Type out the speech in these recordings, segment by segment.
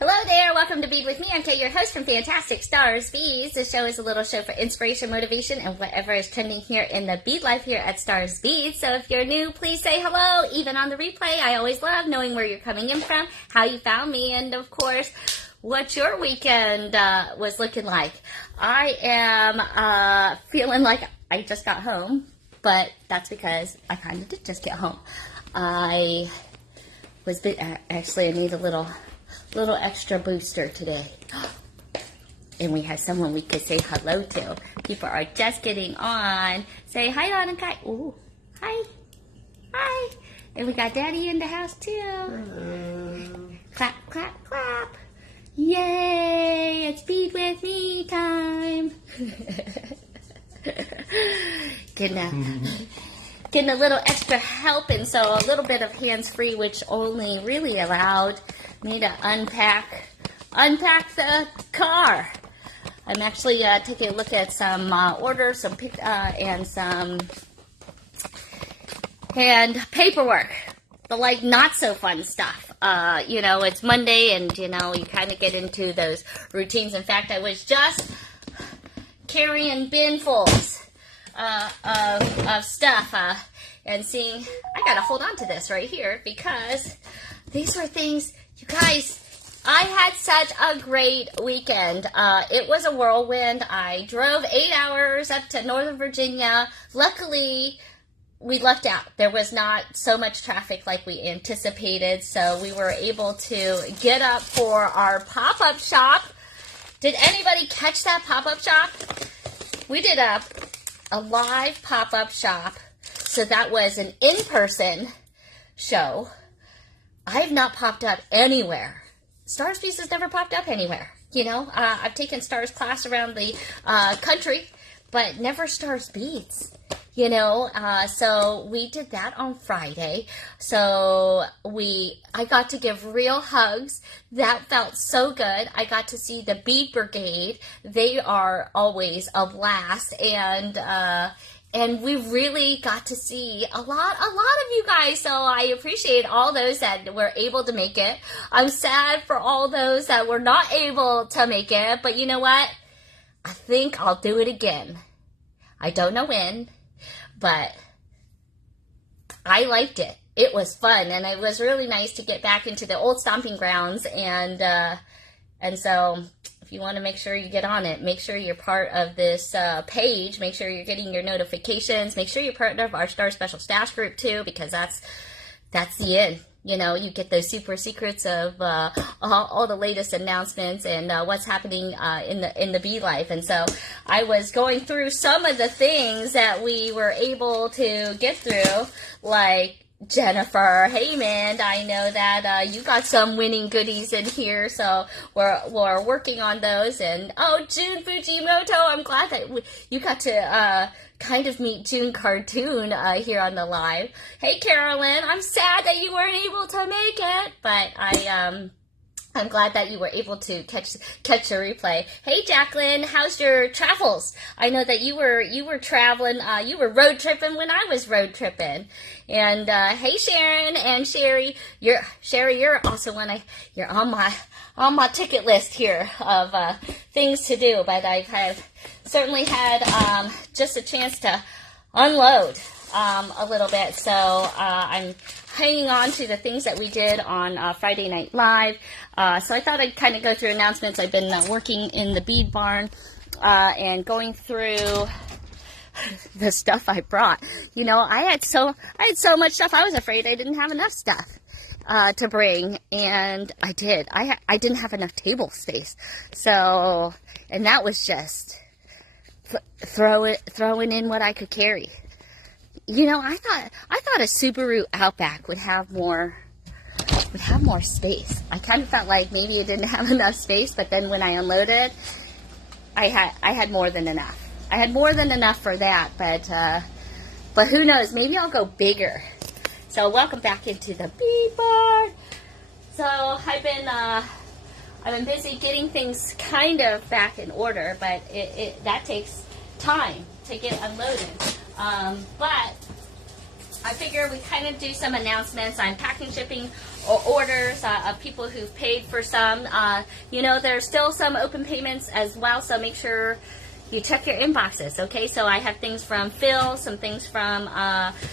Hello there, welcome to Bead with me. I'm Kay, your host from Fantastic Stars Beads. This show is a little show for inspiration, motivation, and whatever is trending here in the bead life here at Stars Beads. So if you're new, please say hello, even on the replay. I always love knowing where you're coming in from, how you found me, and of course, what your weekend was looking like. I am feeling like I just got home, but that's because I kind of did just get home. I was actually I need a little extra booster today. And we have someone we could say hello to. People are just getting on. Say hi, Don and Kai. Ooh, hi. Hi. And we got Daddy in the house too. Hello. Clap, clap, clap. Yay, it's Bead with me time. Getting a little extra help, and so a little bit of hands-free, which only really allowed me to unpack the car. I'm actually taking a look at some orders, and paperwork, the not so fun stuff. It's Monday, and you kind of get into those routines. In fact, I was just carrying binfuls of stuff and seeing. I gotta hold on to this right here because these were things. You guys, I had such a great weekend. It was a whirlwind. I drove 8 hours up to Northern Virginia. Luckily, we lucked out. There was not so much traffic like we anticipated, so we were able to get up for our pop-up shop. Did anybody catch that pop-up shop? We did a live pop-up shop, so that was an in-person show. I have not popped up anywhere. Stars Beads has never popped up anywhere. I've taken Stars class around the country, but never Stars Beads. So we did that on Friday. So I got to give real hugs. That felt so good. I got to see the Bead Brigade. They are always a blast, and we really got to see a lot of you guys, so I appreciate all those that were able to make it. I'm sad for all those that were not able to make it, but you know what? I think I'll do it again. I don't know when, but I liked it. It was fun, and it was really nice to get back into the old stomping grounds, and so if you want to make sure you get on it, make sure you're part of this page, make sure you're getting your notifications, make sure you're part of our Star Special Stash group too, because that's the end. You get those super secrets of all the latest announcements and what's happening in the Bee life. And so I was going through some of the things that we were able to get through, like Jennifer, hey man, I know that you got some winning goodies in here, so we're working on those. And June Fujimoto, I'm glad that you got to kind of meet June Cartoon here on the live. Hey Carolyn, I'm sad that you weren't able to make it, but I'm glad that you were able to catch the replay. Hey Jacqueline, how's your travels? I know that you were traveling, you were road tripping when I was road tripping. And hey Sharon and Sherry, you're also you're on my ticket list here of things to do. But I've certainly had just a chance to unload a little bit, so I'm hanging on to the things that we did on Friday Night Live. So I thought I'd kind of go through announcements. I've been working in the bead barn and going through the stuff I brought. I had so much stuff. I was afraid I didn't have enough stuff to bring, and I did. I didn't have enough table space. So, and that was just throwing in what I could carry. I thought a Subaru Outback would have more space. I kind of felt like maybe it didn't have enough space, but then when I unloaded, I had more than enough. I had more than enough for that, but who knows? Maybe I'll go bigger. So welcome back into the bead barn. So I've been busy getting things kind of back in order, but that takes time to get unloaded. But I figure we kind of do some announcements. I'm packing, shipping, orders of people who've paid for some. You know, there's still some open payments as well, so make sure you check your inboxes, okay? So I have things from Phil, some things from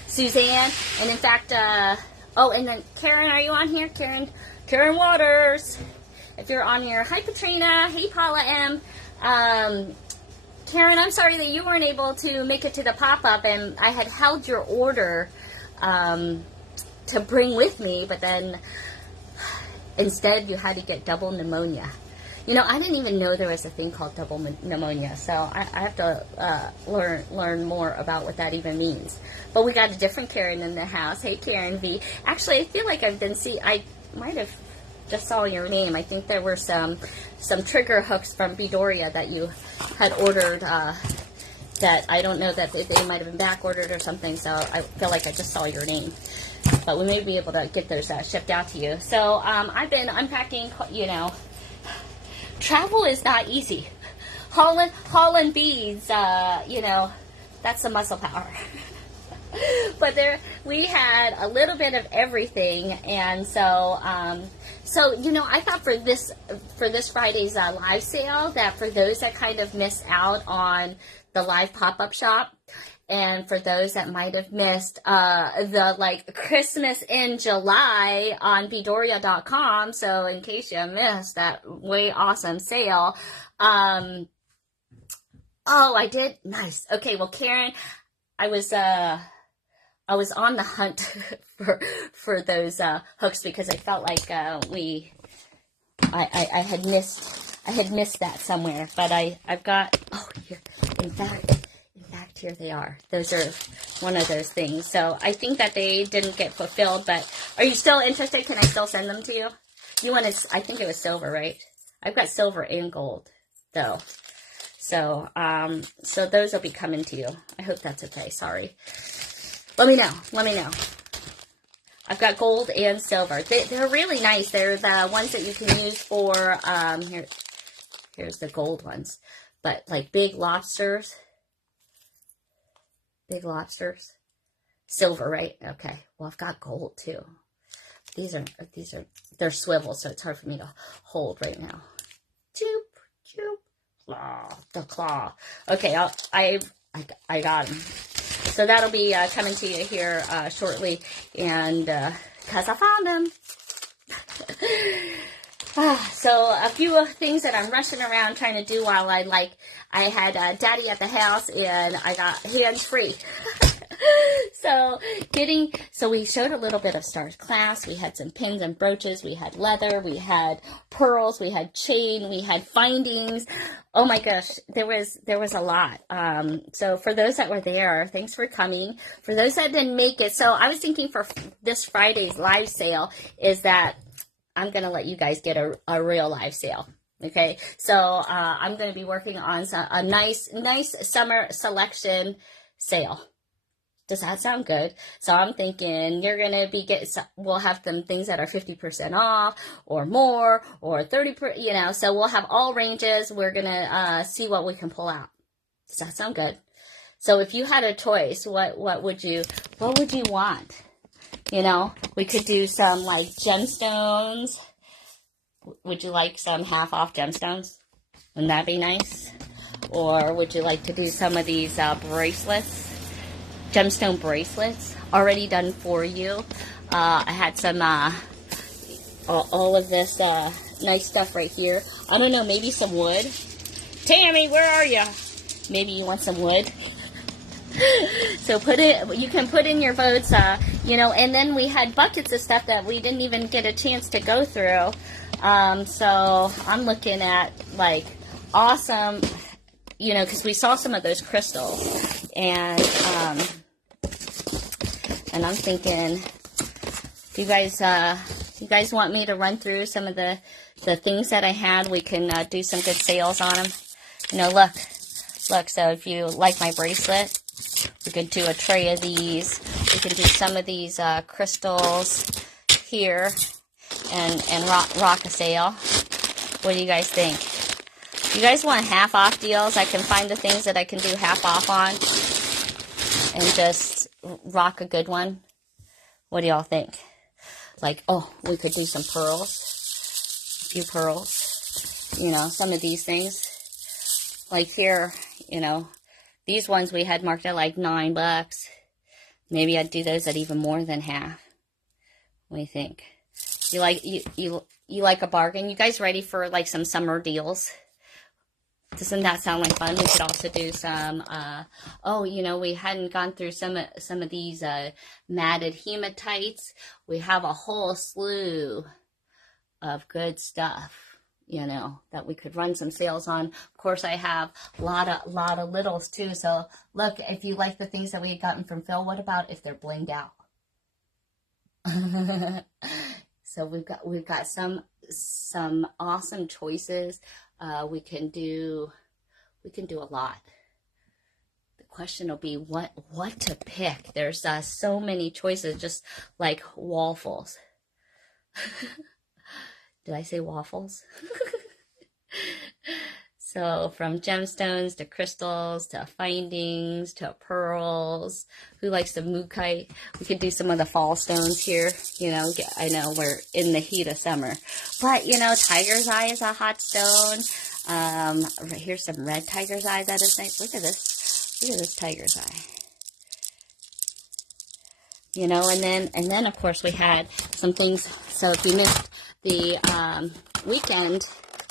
Suzanne, and in fact, oh, and then Karen, are you on here? Karen Waters. If you're on here, hi Katrina, hey Paula M. Karen, I'm sorry that you weren't able to make it to the pop-up, and I had held your order to bring with me, but then instead you had to get double pneumonia. You know, I didn't even know there was a thing called double pneumonia, so I have to learn more about what that even means. But we got a different Karen in the house. Hey, Karen V. Actually, I feel like I might have just saw your name. I think there were some trigger hooks from Beadoria that you had ordered that I don't know that they might have been back ordered or something, so I feel like I just saw your name. But we may be able to get those shipped out to you. So I've been unpacking, you know. Travel is not easy. Hauling beads, you know, that's the muscle power. But we had a little bit of everything, and so you know, I thought for this Friday's live sale that for those that kind of missed out on the live pop-up shop, and for those that might have missed the like Christmas in July on Beadoria.com, so in case you missed that way awesome sale, oh, I did? Nice. Okay, well, Karen, I was on the hunt for those hooks because I felt like I had missed that somewhere, but I've got, oh, here, in fact, here they are. Those are one of those things. So I think that they didn't get fulfilled, but are you still interested? Can I still send them to you? You wanted, I think it was silver, right? I've got silver and gold, though. So, so those will be coming to you. I hope that's okay. Sorry. Let me know. I've got gold and silver. They're really nice. They're the ones that you can use for, here's the gold ones. But like big lobsters. Big lobsters. Silver, right? Okay. Well, I've got gold too. They're swivel, so it's hard for me to hold right now. Choop. Claw. The claw. Okay, I got them. So that'll be coming to you here shortly, and because I found them. So a few things that I'm rushing around trying to do while I had Daddy at the house, and I got hands-free. So we showed a little bit of Star's class. We had some pins and brooches. We had leather. We had pearls. We had chain. We had findings. Oh my gosh, there was a lot. So for those that were there, thanks for coming. For those that didn't make it, so I was thinking for this Friday's live sale is that I'm going to let you guys get a real live sale. Okay, so I'm going to be working on a nice summer selection sale. Does that sound good? So I'm thinking you're going to we'll have them things that are 50% off or more or 30%, you know, so we'll have all ranges. We're going to see what we can pull out. Does that sound good? So if you had a choice, what would you want? You know, we could do some like gemstones. Would you like some half off gemstones? Wouldn't that be nice? Or would you like to do some of these bracelets? Gemstone bracelets already done for you. I had some all of this nice stuff right here. I don't know, maybe some wood. Tammy, where are you? Maybe you want some wood. So you can put in your votes, you know, and then we had buckets of stuff that we didn't even get a chance to go through. So I'm looking at like awesome, you know, because we saw some of those crystals, and I'm thinking, if you guys want me to run through some of the things that I had, we can do some good sales on them. You know, look. So if you like my bracelet, we could do a tray of these. We can do some of these crystals here and rock a sale. What do you guys think? You guys want half off deals? I can find the things that I can do half off on and just rock a good one. What do y'all think? like, oh, we could do some pearls, a few pearls, you know, some of these things. Like here, you know, these ones we had marked at like $9. Maybe I'd do those at even more than half. What do you think? You like a bargain? You guys ready for like some summer deals? Doesn't that sound like fun? We could also do some, oh, you know, we hadn't gone through some of these matted hematites. We have a whole slew of good stuff, you know, that we could run some sales on. Of course, I have a lot of littles too. So look, if you like the things that we had gotten from Phil, what about if they're blinged out? So we've got some awesome choices. We can do a lot. The question will be what to pick. There's so many choices, just like waffles. Did I say waffles? So from gemstones to crystals to findings to pearls. Who likes the mookaite? We could do some of the fall stones here. You know, I know we're in the heat of summer. But, you know, tiger's eye is a hot stone. Here's some red tiger's eye. That is nice. Look at this. Look at this tiger's eye. You know, and then of course we had some things. So if you missed the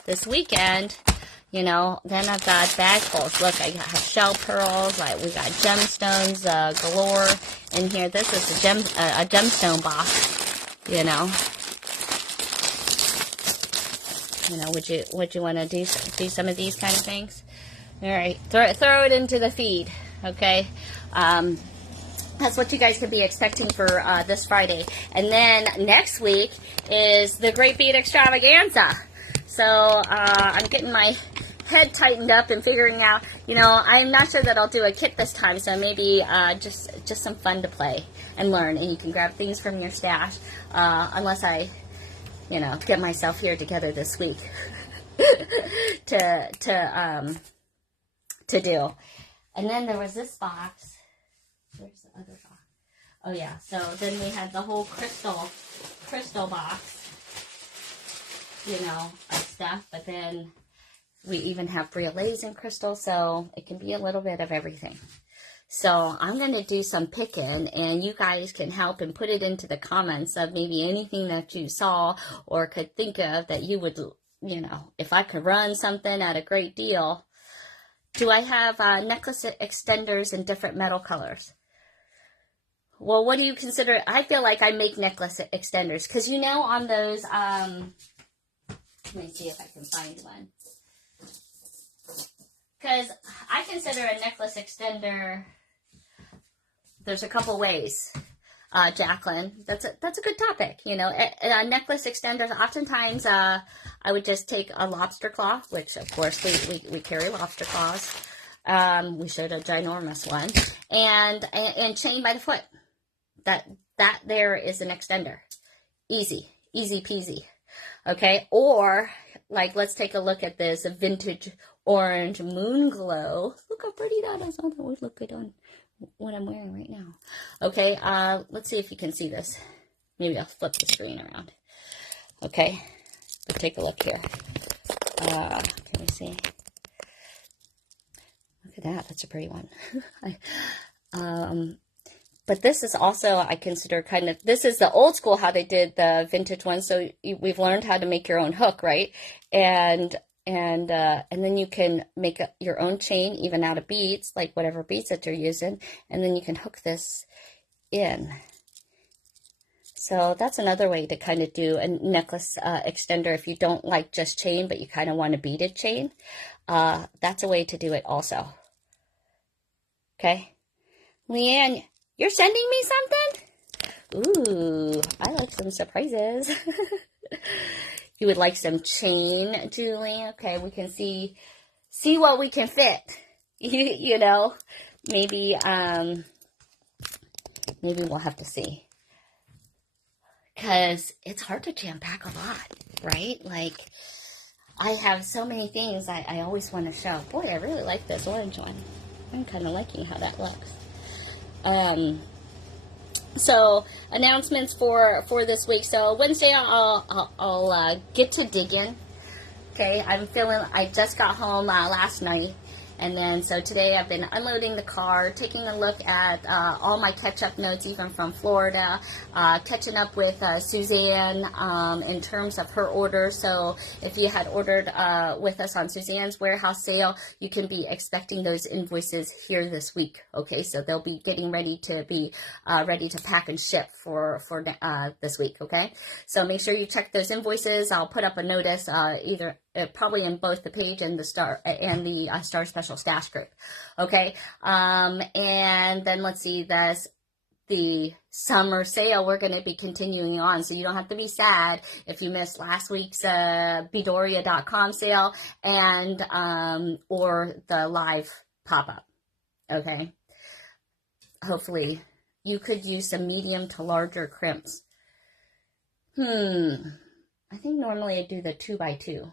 this weekend, you know, then I've got bagfuls. Look, I have shell pearls. We got gemstones galore in here. This is a gemstone box. You know, would you want to do some of these kind of things? All right, throw it into the feed. Okay. That's what you guys could be expecting for this Friday. And then next week is the Great Bead Extravaganza. So I'm getting my head tightened up and figuring out, you know, I'm not sure that I'll do a kit this time, so maybe just some fun to play and learn. And you can grab things from your stash, unless I, you know, get myself here together this week to do. And then there was this box. Where's the other box? Oh yeah, so then we had the whole crystal box, you know, of stuff, but then we even have briolesin crystal, so it can be a little bit of everything. So I'm going to do some picking, and you guys can help and put it into the comments of maybe anything that you saw or could think of that you would, you know, if I could run something at a great deal. Do I have necklace extenders in different metal colors? Well, what do you consider? I feel like I make necklace extenders because, you know, on those, let me see if I can find one. Because I consider a necklace extender, there's a couple ways, Jacqueline. That's a good topic. You know, necklace extenders, oftentimes I would just take a lobster claw, which of course we carry lobster claws. We showed a ginormous one, and chain by the foot. That there is an extender. Easy peasy. Okay, or like let's take a look at this vintage orange moon glow. Look how pretty that is. Oh, that would look good on what I'm wearing right now. Okay, let's see if you can see this. Maybe I'll flip the screen around. Okay, let's take a look here. Can we see? Look at that. That's a pretty one. But this is also, I consider kind of, this is the old school how they did the vintage one. So we've learned how to make your own hook, right? And then you can make your own chain, even out of beads, like whatever beads that you're using. And then you can hook this in. So that's another way to kind of do a necklace extender if you don't like just chain, but you kind of want a beaded chain. That's a way to do it also. Okay. Leanne, you're sending me something? Ooh, I like some surprises. You would like some chain, Julie? Okay, we can see what we can fit. You know, maybe we'll have to see. Because it's hard to jam pack a lot, right? Like, I have so many things I always want to show. Boy, I really like this orange one. I'm kind of liking how that looks. So announcements for this week. So Wednesday I'll get to digging. Okay, I just got home last night, and then so today I've been unloading the car, taking a look at all my catch-up notes, even from Florida, catching up with Suzanne in terms of her order. So if you had ordered with us on Suzanne's warehouse sale, you can be expecting those invoices here this week. Okay, so they'll be getting ready to pack and ship for this week. Okay, so make sure you check those invoices. I'll put up a notice either. Probably in both the page and the Star Special Stash group. Okay, and then let's see, the summer sale, we're going to be continuing on, so you don't have to be sad if you missed last week's Beadoria.com sale and or the live pop-up. Okay, hopefully you could use some medium to larger crimps. I think normally I do the 2x2.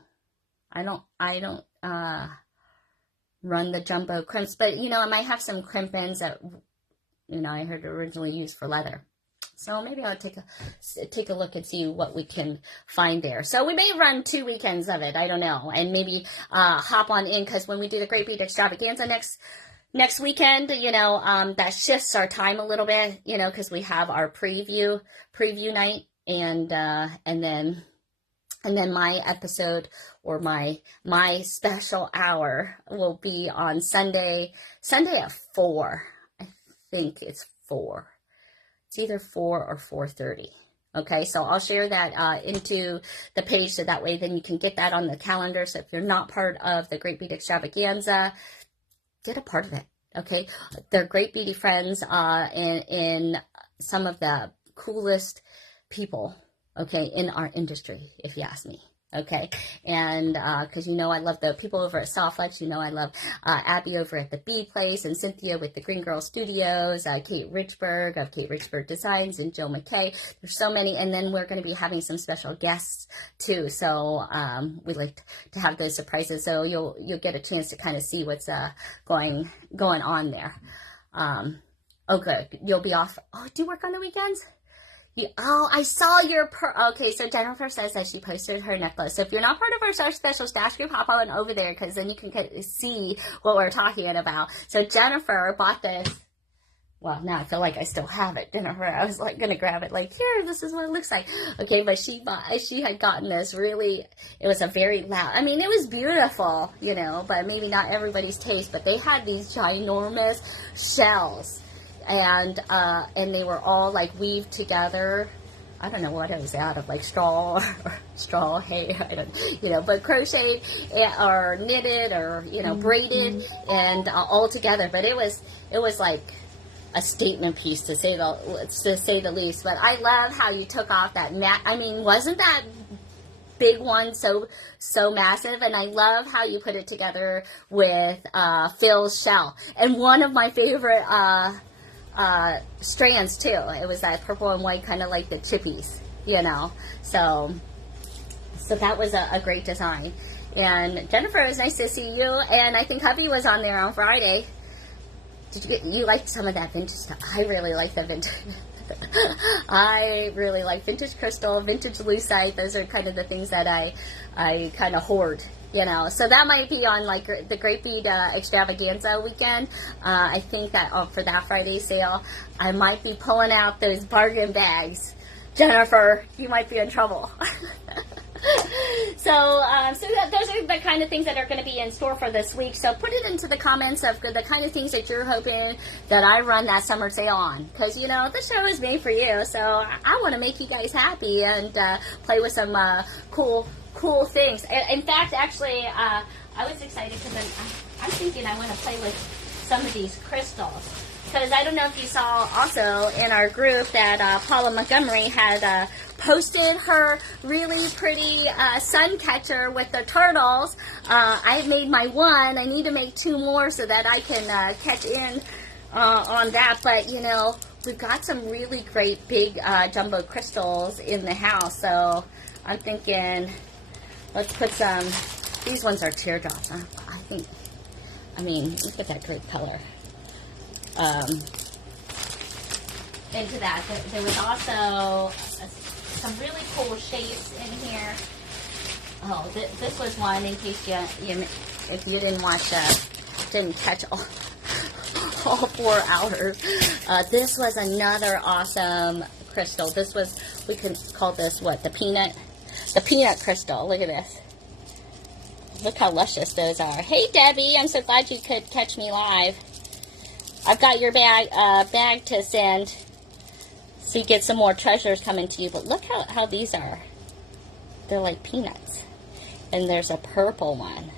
I don't run the jumbo crimps, but I might have some crimp ends that I heard originally used for leather. So maybe I'll take a look and see what we can find there. So we may run 2 weekends of it. I don't know, and maybe hop on in, because when we do the Great Bead Extravaganza next weekend, that shifts our time a little bit, because we have our preview night, and then my episode, or my special hour, will be on Sunday at 4. I think it's 4. It's either 4 or 4:30. Okay, so I'll share that into the page, so that way then you can get that on the calendar. So if you're not part of the Great Bead Extravaganza, get a part of it. Okay, they're great beauty friends in some of the coolest people, okay, in our industry, if you ask me. Okay, and because I love the people over at Softlex, I love Abby over at the Bead Place, and Cynthia with the Green Girl Studios, Kate Richburg of Kate Richburg Designs, and Jill McKay. There's so many, and then we're going to be having some special guests too. So we like to have those surprises, so you'll get a chance to kind of see what's going on there. Oh, good, you'll be off. Oh, do you work on the weekends? I saw your okay, so Jennifer says that she posted her necklace. So if you're not part of our special stash group, hop on over there, because then you can see what we're talking about. So Jennifer bought this. Well, now I feel like I still have it, Jennifer. I was like going to grab it, like, here, this is what it looks like. Okay, but she had gotten this really, it was a very loud, I mean, it was beautiful, but maybe not everybody's taste, but they had these ginormous shells. And they were all like weaved together. I don't know what it was out of, like straw hay. I don't, but crocheted or knitted or braided and all together. But it was like a statement piece, to say the least. But I love how you took off that mat. I mean, wasn't that big one so massive? And I love how you put it together with Phil's shell. And one of my favorite strands too. It was that purple and white, kind of like the chippies, so that was a great design. And Jennifer, it was nice to see you, and I think hubby was on there on Friday. Did you liked some of that vintage stuff? I really like the vintage. I really like vintage crystal, vintage lucite. Those are kind of the things that I kind of hoard. So that might be on like the Great Bead Extravaganza weekend. I think that for that Friday sale, I might be pulling out those bargain bags. Jennifer, you might be in trouble. So those are the kind of things that are going to be in store for this week. So put it into the comments of the kind of things that you're hoping that I run that summer sale on. Because, the show is made for you. So I want to make you guys happy and play with some cool things. In fact, actually, I was excited because I'm thinking I want to play with some of these crystals. Because I don't know if you saw also in our group that Paula Montgomery had posted her really pretty sun catcher with the turtles. I made my one. I need to make 2 more so that I can catch in on that. But, we've got some really great big jumbo crystals in the house. So I'm thinking, let's put some, these ones are teardrops. Huh? Look at that great color. into that. There was also some really cool shapes in here. Oh, this was one in case if you didn't watch, didn't catch all 4 hours. This was another awesome crystal. This was, we can call this what, the peanut crystal. Look at this. Look how luscious those are. Hey Debbie, I'm so glad you could catch me live. I've got your bag to send, so you get some more treasures coming to you. But look how these are. They're like peanuts. And there's a purple one.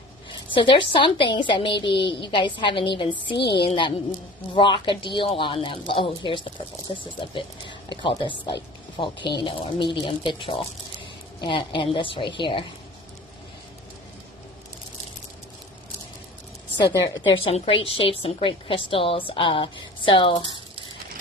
So there's some things that maybe you guys haven't even seen that rock a deal on them. Oh, here's the purple. This is a bit, I call this like volcano or medium vitriol. And this right here. So there's some great shapes, some great crystals. So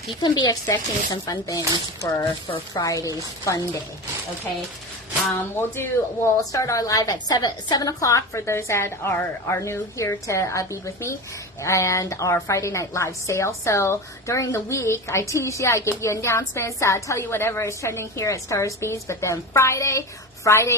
you can be expecting some fun things for Friday's fun day, okay? We'll start our live at 7 o'clock for those that are new here to Bead with me, and our Friday night live sale. So during the week, I tease you, I give you announcements, tell you whatever is trending here at Stars Beads, but then Friday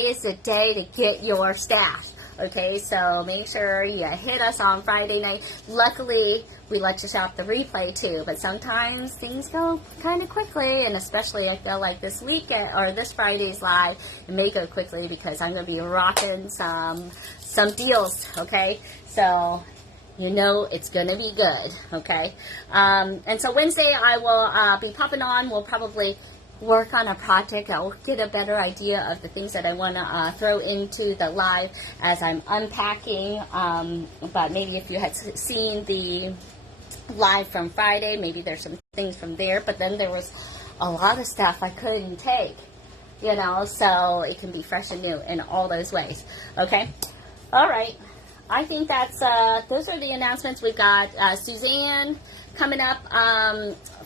is the day to get your stash. Okay, so make sure you hit us on Friday night. Luckily, we let you shop the replay too, but sometimes things go kind of quickly, and especially I feel like this weekend or this Friday's live, it may go quickly because I'm going to be rocking some deals, okay? So you know it's going to be good, okay? And so Wednesday I will be popping on. We'll probably work on a project. I'll get a better idea of the things that I want to throw into the live as I'm unpacking. But maybe if you had seen the live from Friday, maybe there's some things from there. But then there was a lot of stuff I couldn't take, you know, so it can be fresh and new in all those ways. Okay? All right. I think that's, those are the announcements. We've got Suzanne coming up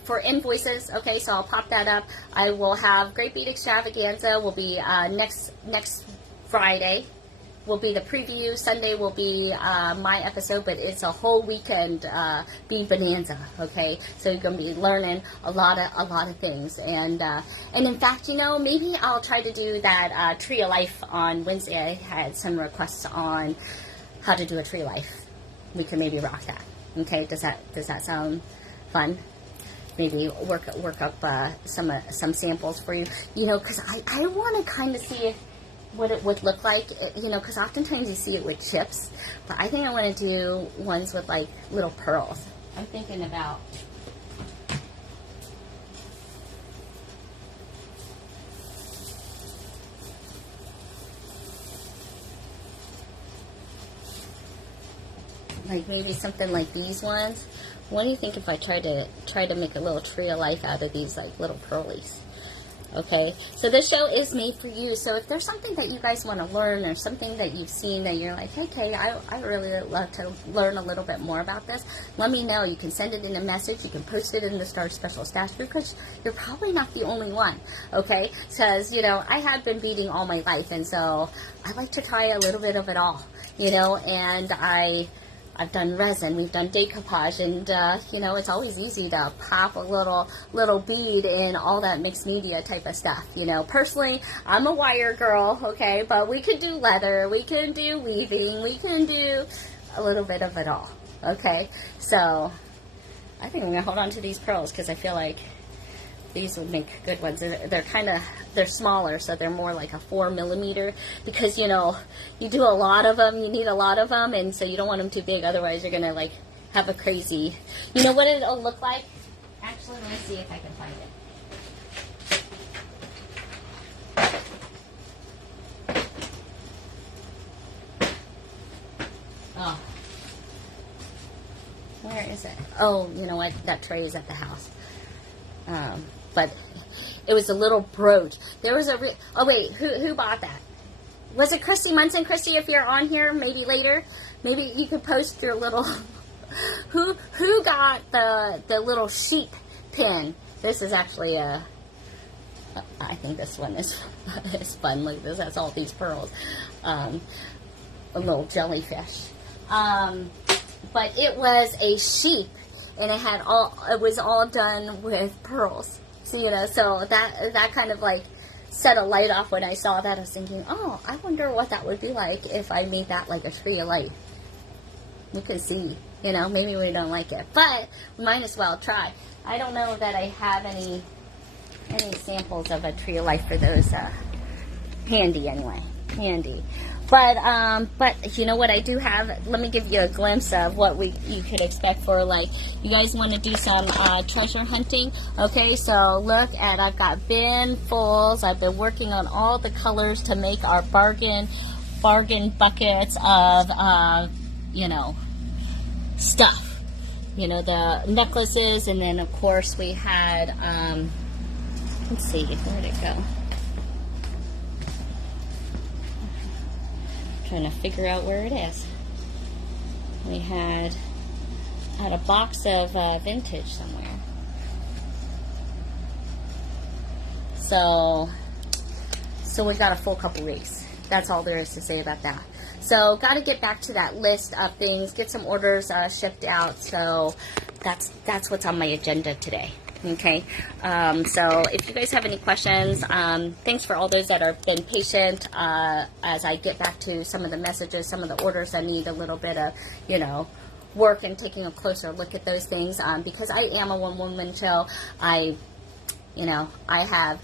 for invoices. Okay, so I'll pop that up. I will have Great Bead Extravaganza will be next Friday. Will be the preview. Sunday will be my episode, but it's a whole weekend Bead Bonanza. Okay, so you're gonna be learning a lot of things, and in fact, you know, maybe I'll try to do that Tree of Life on Wednesday. I had some requests on how to do a tree life. We can maybe rock that. Okay, does that sound fun? Maybe work up some samples for you. You know, because I want to kind of see what it would look like. You know, because oftentimes you see it with chips, but I think I want to do ones with like little pearls. I'm thinking about. Like maybe something like these ones. What do you think if I try to make a little tree of life out of these like little pearlies? Okay, so this show is made for you. So if there's something that you guys want to learn, or something that you've seen that you're like, hey Kay, I really love to learn a little bit more about this, let me know. You can send it in a message. You can post it in the Star Special Stash group, because you're probably not the only one. Okay, because you know I have been beading all my life, and so I like to try a little bit of it all. You know, and I've done resin, we've done decoupage, and you know, it's always easy to pop a little bead in all that mixed media type of stuff. You know, personally, I'm a wire girl, okay, but we could do leather, we can do weaving, we can do a little bit of it all, okay? So I think I'm gonna hold on to these pearls because I feel like these would make good ones. They're smaller, so they're more like a 4mm, because you know you do a lot of them, you need a lot of them, and so you don't want them too big, otherwise you're gonna like have a crazy, you know what it'll look like. Actually, let me see if I can find it. Oh, where is it? Oh, you know what, that tray is at the house. But it was a little brooch. There was oh wait, who bought that? Was it Christy Munson? Christy, if you're on here, maybe later, maybe you could post your little, who got the little sheep pin? This is actually I think this one is fun. Look at this, that's all these pearls. A little jellyfish. But it was a sheep and it was all done with pearls. So, you know, so that kind of like set a light off when I saw that. I was thinking, oh, I wonder what that would be like if I made that like a tree of light. You can see, you know, maybe we don't like it, but we might as well try. I don't know that I have any samples of a tree of life for those handy anyway. Handy. But you know what I do have? Let me give you a glimpse of what you could expect for, like, you guys want to do some treasure hunting. Okay, so look at, I've got binfuls. I've been working on all the colors to make our bargain buckets of you know, stuff. You know, the necklaces, and then of course we had let's see, where'd it go? Trying to figure out where it is. We had a box of vintage somewhere. So we got a full couple weeks. That's all there is to say about that. So got to get back to that list of things, get some orders shipped out. So that's what's on my agenda today. Okay, so if you guys have any questions, thanks for all those that have been patient as I get back to some of the messages, some of the orders that need a little bit of, you know, work and taking a closer look at those things, because I am a one-woman show. I have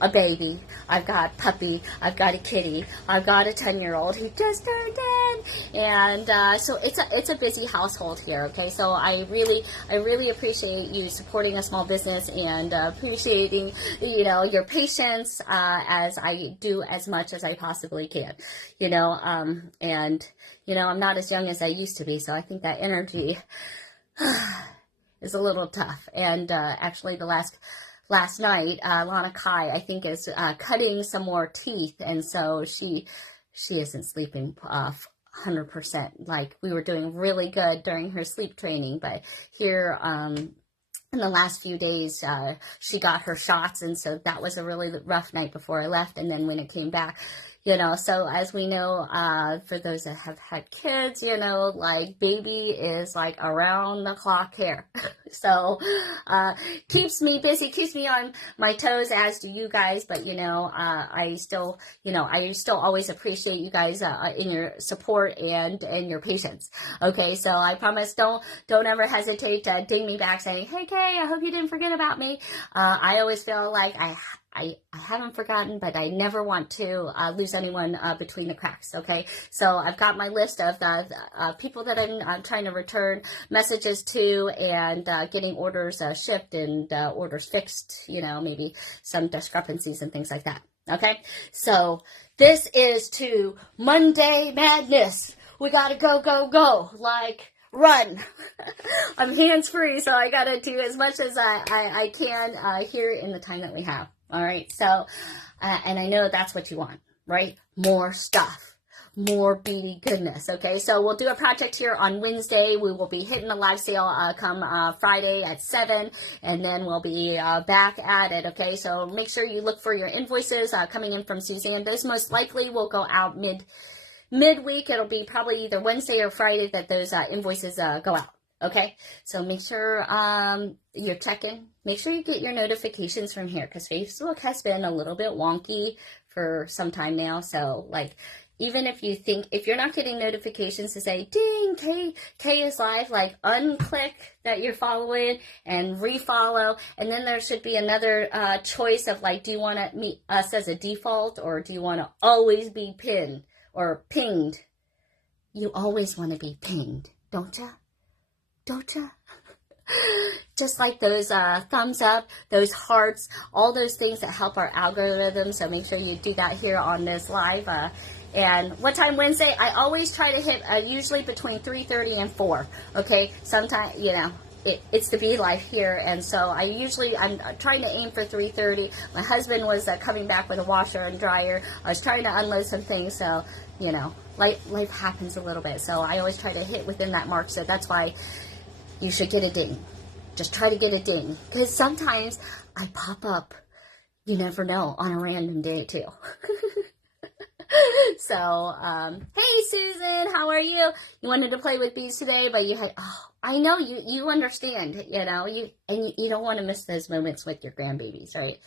a baby, I've got a puppy, I've got a kitty, I've got a 10-year-old who just turned 10, and so it's a busy household here. Okay, so I really appreciate you supporting a small business and appreciating, you know, your patience as I do as much as I possibly can, you know, and you know, I'm not as young as I used to be, so I think that energy is a little tough. And actually the last night, Lana Kai, I think, is cutting some more teeth, and so she isn't sleeping 100%. Like, we were doing really good during her sleep training, but here in the last few days, she got her shots, and so that was a really rough night before I left, and then when it came back, you know, so as we know, for those that have had kids, you know, like, baby is like around the clock here. So, keeps me busy, keeps me on my toes, as do you guys. But, you know, I still always appreciate you guys, in your support and your patience. Okay. So I promise, don't ever hesitate to ding me back saying, hey, Kay, I hope you didn't forget about me. I always feel like I haven't forgotten, but I never want to lose anyone between the cracks, okay? So I've got my list of the people that I'm trying to return messages to, and getting orders shipped and orders fixed, you know, maybe some discrepancies and things like that, okay? So this is to Monday Madness. We gotta go, like, run. I'm hands-free, so I gotta do as much as I can here in the time that we have. All right, so, and I know that's what you want, right? More stuff, more beady goodness, okay? So we'll do a project here on Wednesday. We will be hitting the live sale come Friday at 7, and then we'll be back at it, okay? So make sure you look for your invoices coming in from Suzanne. Those most likely will go out midweek. It'll be probably either Wednesday or Friday that those invoices go out. Okay, so make sure you're checking. Make sure you get your notifications from here, because Facebook has been a little bit wonky for some time now. So, like, even if you're not getting notifications to say, ding, Kay is live, like, unclick that you're following and refollow. And then there should be another choice of, like, do you want to meet us as a default, or do you want to always be pinned or pinged? You always want to be pinged, don't you? Don't ya? Just like those thumbs up, those hearts, all those things that help our algorithm. So make sure you do that here on this live. And what time Wednesday? I always try to hit usually between 3:30 and 4. Okay, sometimes, you know, it's the Bead life here, and so I'm trying to aim for 3:30. My husband was coming back with a washer and dryer. I was trying to unload some things, so, you know, life happens a little bit. So I always try to hit within that mark. So that's why you should get a ding. Just try to get a ding. Because sometimes I pop up, you never know, on a random day too. So, hey Susan, how are you? You wanted to play with beads today, but you had, oh, I know you understand, you know, you don't want to miss those moments with your grandbabies, right?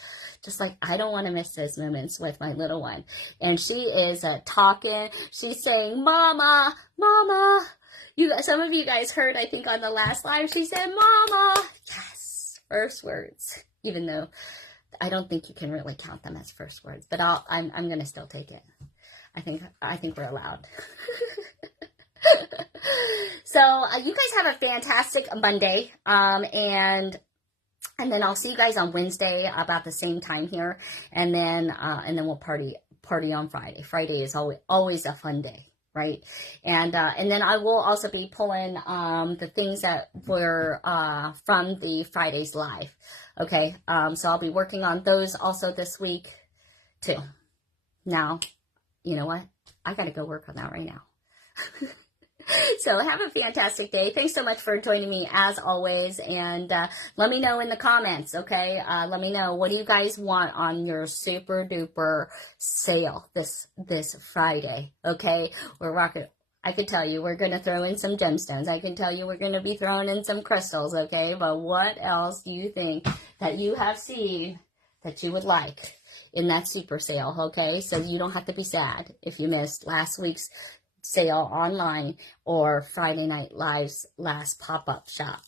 Just like I don't want to miss those moments with my little one. And she is talking, she's saying, Mama, Mama. Some of you guys heard, I think, on the last live, she said, Mama. Yes, first words, even though I don't think you can really count them as first words, but I'm going to still take it. I think we're allowed. So you guys have a fantastic Monday, and then I'll see you guys on Wednesday about the same time here, and then we'll party on Friday. Friday is always a fun day, right? And then I will also be pulling the things that were from the Friday's live. Okay, so I'll be working on those also this week too. Now, you know what? I got to go work on that right now. So have a fantastic day. Thanks so much for joining me as always. And let me know in the comments, okay? Let me know, what do you guys want on your super duper sale this Friday, okay? We're rocking. I can tell you we're going to throw in some gemstones. I can tell you we're going to be throwing in some crystals, okay? But what else do you think that you have seen that you would like in that super sale, okay? So you don't have to be sad if you missed last week's sale online or Friday Night Live's last pop-up shop,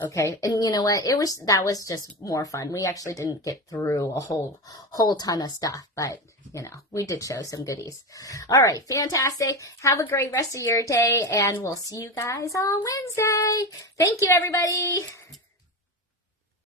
okay? And you know what? That was just more fun. We actually didn't get through a whole ton of stuff, but you know, we did show some goodies. All right, fantastic. Have a great rest of your day, and we'll see you guys on Wednesday. Thank you, everybody.